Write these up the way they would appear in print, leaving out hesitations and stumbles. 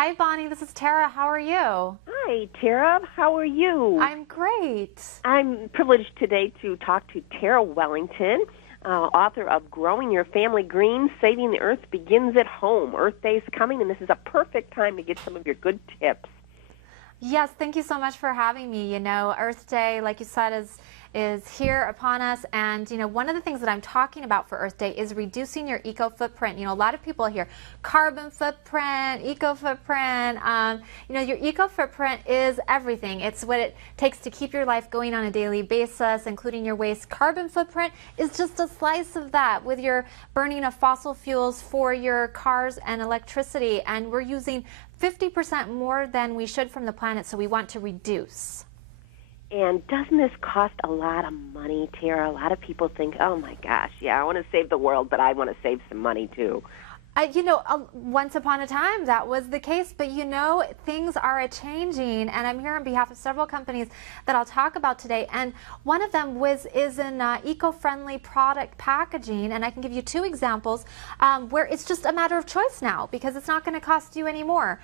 Hi, Bonnie. This is Tara. How are you? Hi, Tara. How are you? I'm great. I'm privileged today to talk to Terra Wellington, author of Growing Your Family Green, Saving the Earth Begins at Home. Earth Day is coming, and this is a perfect time to get some of your good tips. Yes, thank you so much for having me. You know, Earth Day, like you said, is here upon us. And, you know, one of the things that I'm talking about for Earth Day is reducing your eco footprint. You know, a lot of people hear carbon footprint, eco footprint. You know, your eco footprint is everything. It's what it takes to keep your life going on a daily basis, including your waste. Carbon footprint is just a slice of that with your burning of fossil fuels for your cars and electricity. And we're using 50% more than we should from the planet, so we want to reduce. And doesn't this cost a lot of money, Tara? A lot of people think, oh my gosh, yeah, I want to save the world, but I want to save some money too. You know, once upon a time that was the case, but you know, things are changing, and I'm here on behalf of several companies that I'll talk about today, and one of them is in eco-friendly product packaging, and I can give you two examples where it's just a matter of choice now because it's not going to cost you any more.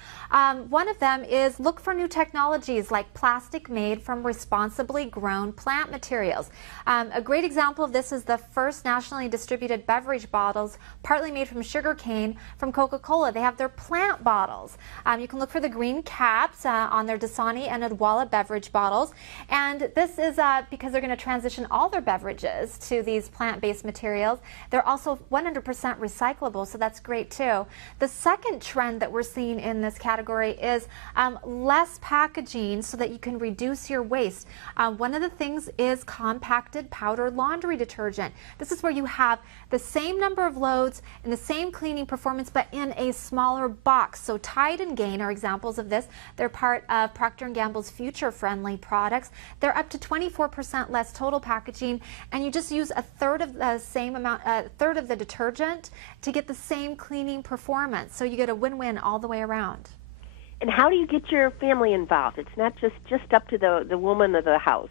One of them is look for new technologies like plastic made from responsibly grown plant materials. A great example of this is the first nationally distributed beverage bottles, partly made from sugar cane, from Coca-Cola. They have their plant bottles. You can look for the green caps on their Dasani and Odwalla beverage bottles. And this is because they're going to transition all their beverages to these plant-based materials. They're also 100% recyclable, so that's great too. The second trend that we're seeing in this category is less packaging so that you can reduce your waste. One of the things is compacted powder laundry detergent. This is where you have the same number of loads and the same cleaning performance, but in a smaller box. So Tide and Gain are examples of this. They're part of Procter & Gamble's future-friendly products. They're up to 24% less total packaging, and you just use a third of the same amount, a third of the detergent to get the same cleaning performance. So you get a win-win all the way around. And how do you get your family involved? It's not just up to the woman of the house.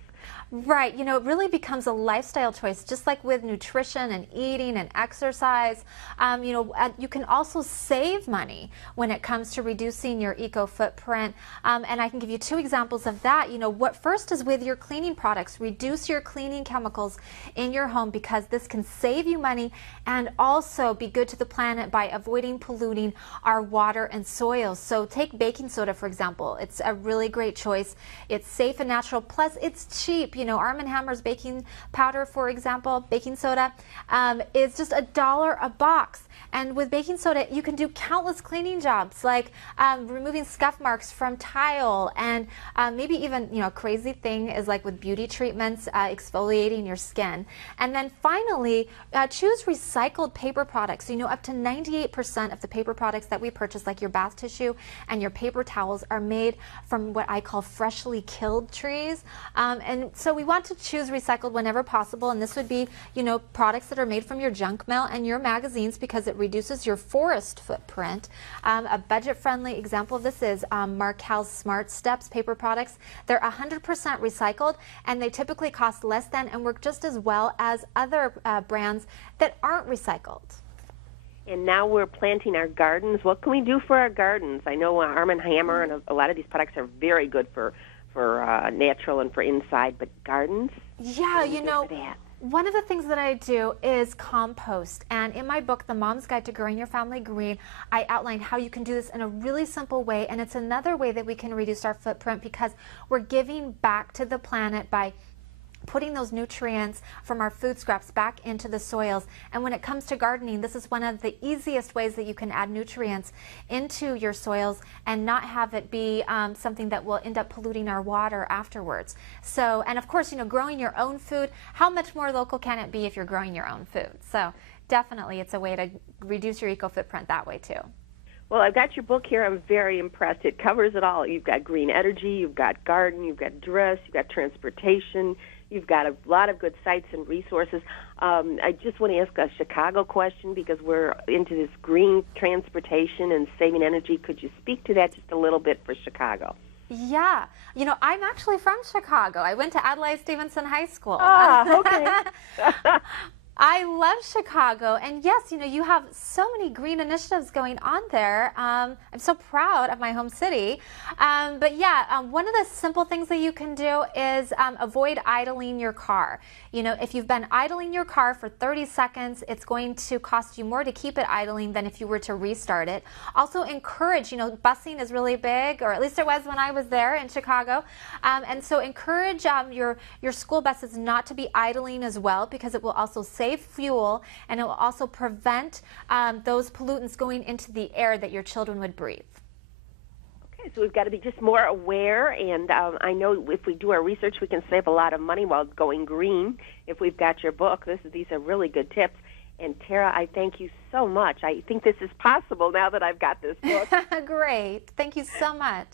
Right. You know, it really becomes a lifestyle choice, just like with nutrition and eating and exercise. You know, you can also save money when it comes to reducing your eco footprint. And I can give you two examples of that. You know, what first is with your cleaning products. Reduce your cleaning chemicals in your home because this can save you money and also be good to the planet by avoiding polluting our water and soil. So take baking soda, for example. It's a really great choice. It's safe and natural, plus it's cheap. You know, Arm & Hammer's baking powder, for example, baking soda, is just $1 a box. And with baking soda, you can do countless cleaning jobs, like removing scuff marks from tile, and maybe even, you know, a crazy thing is like with beauty treatments, exfoliating your skin. And then finally, choose recycled paper products. You know, up to 98% of the paper products that we purchase, like your bath tissue and your paper towels, are made from what I call freshly killed trees. And so we want to choose recycled whenever possible, and this would be, you know, products that are made from your junk mail and your magazines because it reduces your forest footprint. A budget-friendly example of this is Markel's Smart Steps paper products. They're 100% recycled, and they typically cost less than and work just as well as other brands that aren't recycled. And now we're planting our gardens. What can we do for our gardens? I know Arm & Hammer and a lot of these products are very good for natural and for inside, but gardens? Yeah, you know, one of the things that I do is compost, and in my book, The Mom's Guide to Growing Your Family Green, I outline how you can do this in a really simple way, and it's another way that we can reduce our footprint because we're giving back to the planet by putting those nutrients from our food scraps back into the soils. And when it comes to gardening, this is one of the easiest ways that you can add nutrients into your soils and not have it be something that will end up polluting our water afterwards. So, and of course, you know, growing your own food, how much more local can it be if you're growing your own food? So definitely it's a way to reduce your eco footprint that way too. Well, I've got your book here. I'm very impressed. It covers it all. You've got green energy, you've got garden, you've got dress, you've got transportation, you've got a lot of good sites and resources. I just want to ask a Chicago question because we're into this green transportation and saving energy. Could you speak to that just a little bit for Chicago? Yeah. You know, I'm actually from Chicago. I went to Adlai Stevenson High School. Ah, okay. I love Chicago, and yes, you have so many green initiatives going on there. I'm so proud of my home city. But yeah, one of the simple things that you can do is avoid idling your car. If you've been idling your car for 30 seconds, it's going to cost you more to keep it idling than if you were to restart it. Also encourage, busing is really big, or at least it was when I was there in Chicago. And so encourage your school buses not to be idling as well, because it will also save fuel, and it will also prevent those pollutants going into the air that your children would breathe. Okay, so we've got to be just more aware, and I know if we do our research, we can save a lot of money while going green. If we've got your book, these are really good tips. And Terra, I thank you so much. I think this is possible now that I've got this book. Great. Thank you so much.